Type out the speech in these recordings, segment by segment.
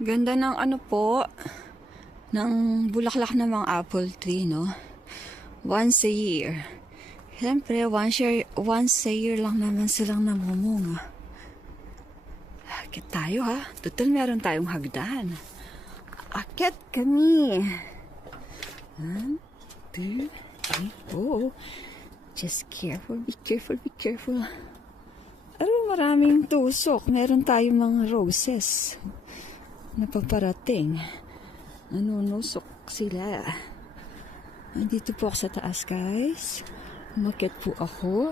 Ganda ng ano po, ng bulaklak ng mga apple tree, no? Once a year. Siyempre, once a year lang naman silang namumunga. Akit tayo ha. Total meron tayong hagdan. Akit kami. 1, 2, 3, oh. Just careful, be careful, be careful. Maraming tusok. Meron tayong mga roses na paparating. Nanunusok sila. Nandito po ako sa taas, guys. Umakyat po ako.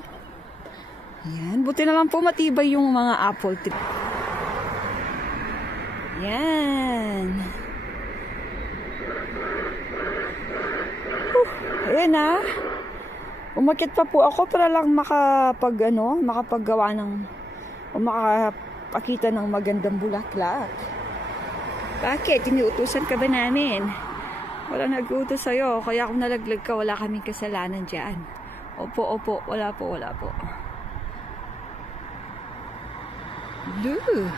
Yan. Buti na lang po matibay yung mga apple tree. Yan. Ayan na. Umakyat pa po ako para lang makapaggawa ng o makapakita ng magandang bulaklak. Bakit? Iniutusan ka ba namin? Wala nag-utos sa'yo. Kaya kung nalaglag ka, wala kaming kasalanan dyan. Opo. Wala po. Blue.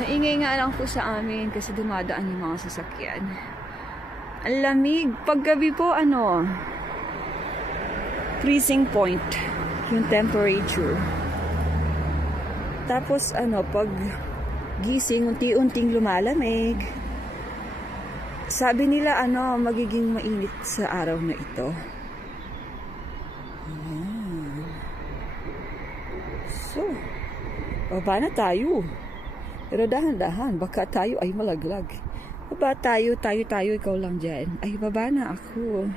Naingay nga lang po sa amin kasi dumadaan yung mga sasakyan. Ang lamig. Paggabi po, freezing point yung temperature. Tapos, pag gising, unti-unting lumalamig. Sabi nila, magiging mainit sa araw na ito. Ayan. So, baba na tayo. Pero dahan-dahan, baka tayo ay malaglag. Baba tayo, ikaw lang dyan. Ay, baba na ako.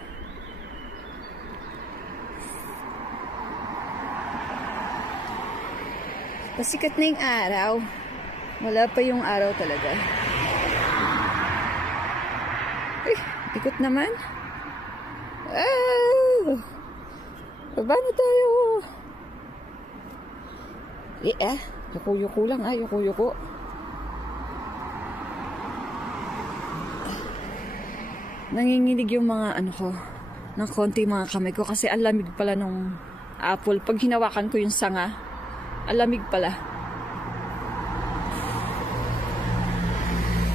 Pasikat na yung araw. Wala pa yung araw talaga. Ay, ikot naman. Baba na tayo. Yuko lang yuko. Nanginginig yung mga ng konti mga kamay ko kasi ang lamig pala nung apple. Pag hinawakan ko yung sanga, ang lamig pala.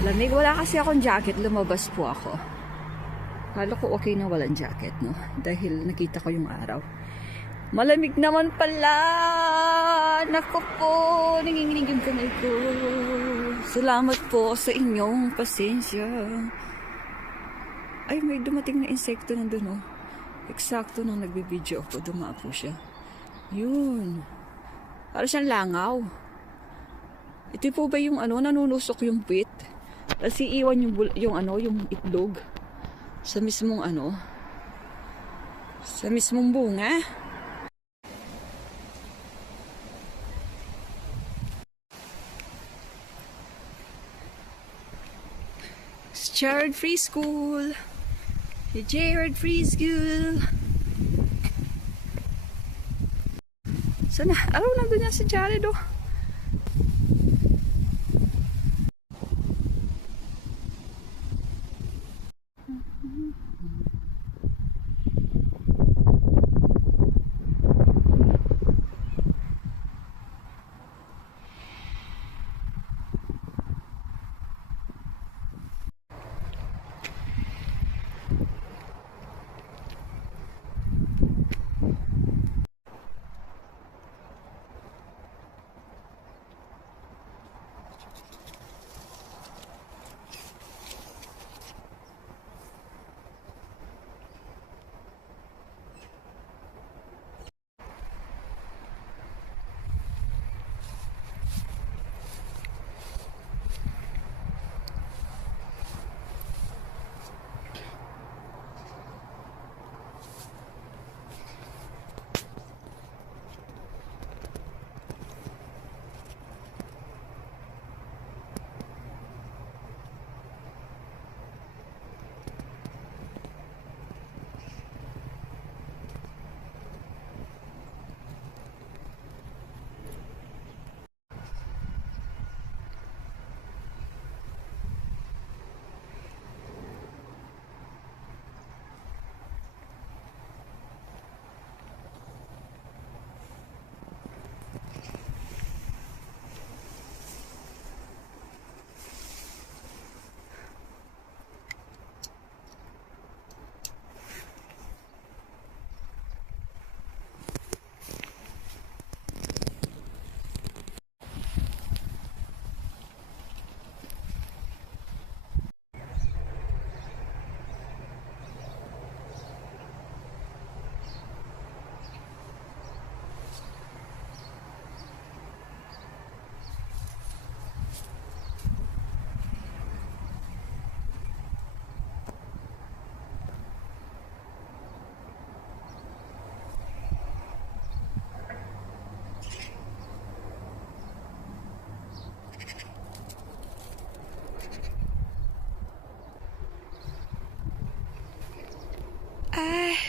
Lamig. Wala kasi akong jacket. Lumabas po ako. Kala ko okay na walang jacket, no? Dahil nakita ko yung araw. Malamig naman pala. Naku po. Nanginginig yung kamay ko. Salamat po sa inyong pasensya. Ay, may dumating na insekto nandun, oh. Eksakto nang nagbibideo ako. Dumapo siya. Yun. Para siyang langaw. Ito po ba yung nanunusok yung puwit? Tapos iiwan yung itlog sa mismong sa mismong bunga. It's Jared Free School. Jared Free School. Sana, nandun yan si Jared, oh.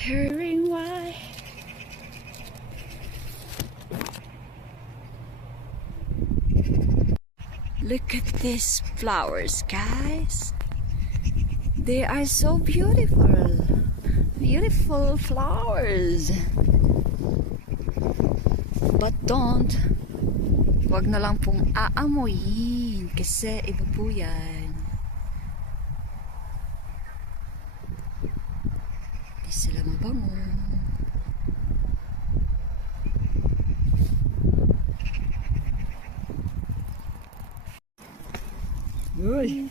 Hearing why. Look at these flowers, guys. They are so beautiful. Beautiful flowers. But wag na lang pong aamuyin kasi iba po yan. Di sila mabango. Uy.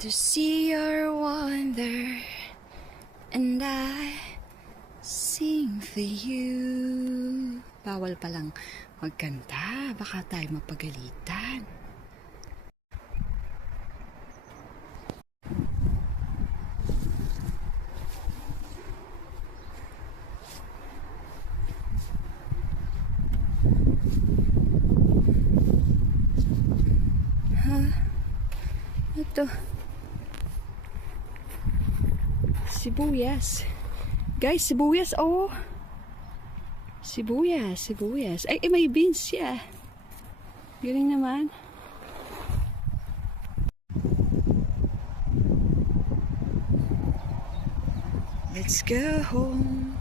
To see your wonder, and I sing for you. Bawal palang magkanta, baka tayo mapagalitan. Ito. Sibuyas. Guys, sibuyas, oh. Sibuyas. Ay, may beans siya. Galing naman. Let's go home.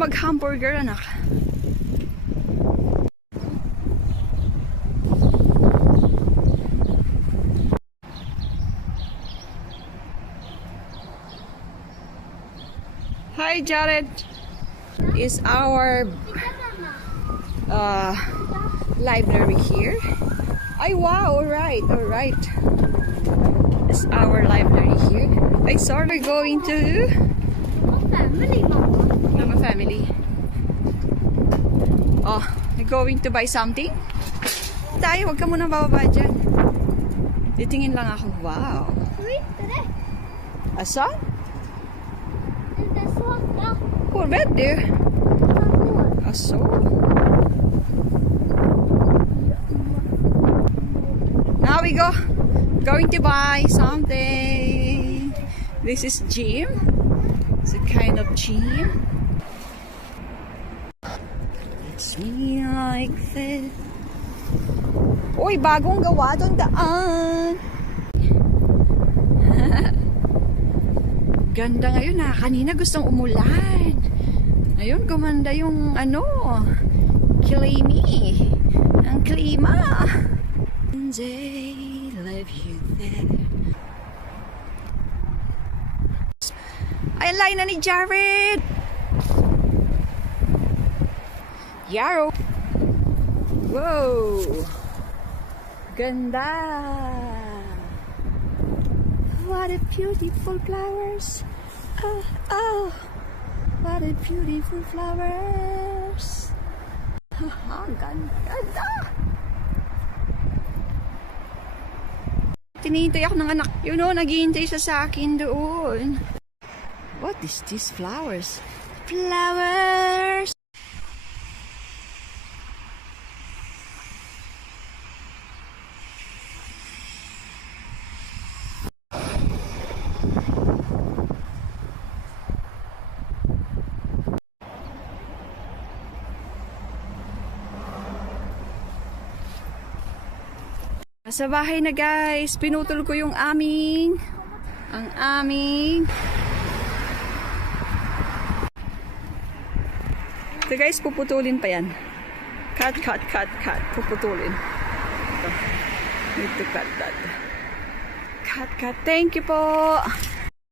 Mag-hamburger, anak. Hi, Jared. Is our library here? Ay, wow, alright. Is our library here? I saw we're going to Family, Mama. family. Oh, we're going to buy something? Tayo, wag ka muna bababa dyan. Titingin lang ako. Wow. Wait, today. Asa? And this one, yeah. Hvor vet du? Aso? Now we go. Going to buy something. This is gym. It's a kind of gym. It's me like this. Uy, bagong gawa doon daan. Ganda ngayon na. Kanina gustong umulan. Ngayon gumanda yung klimi. Ang klima. They love you there. Ay, line na ni Jared. Yaro. Whoa. Ganda. What a beautiful flowers. Oh. What a beautiful flowers. Ganda. Tinihintay ako ng anak. Naghihintay siya sa akin doon. What is these flowers? Flowers! Nasa bahay na, guys. Pinutol ko yung aming ito, guys, puputulin pa yan. Cut. Puputulin. Ito. Need to cut that. Cut. Thank you po.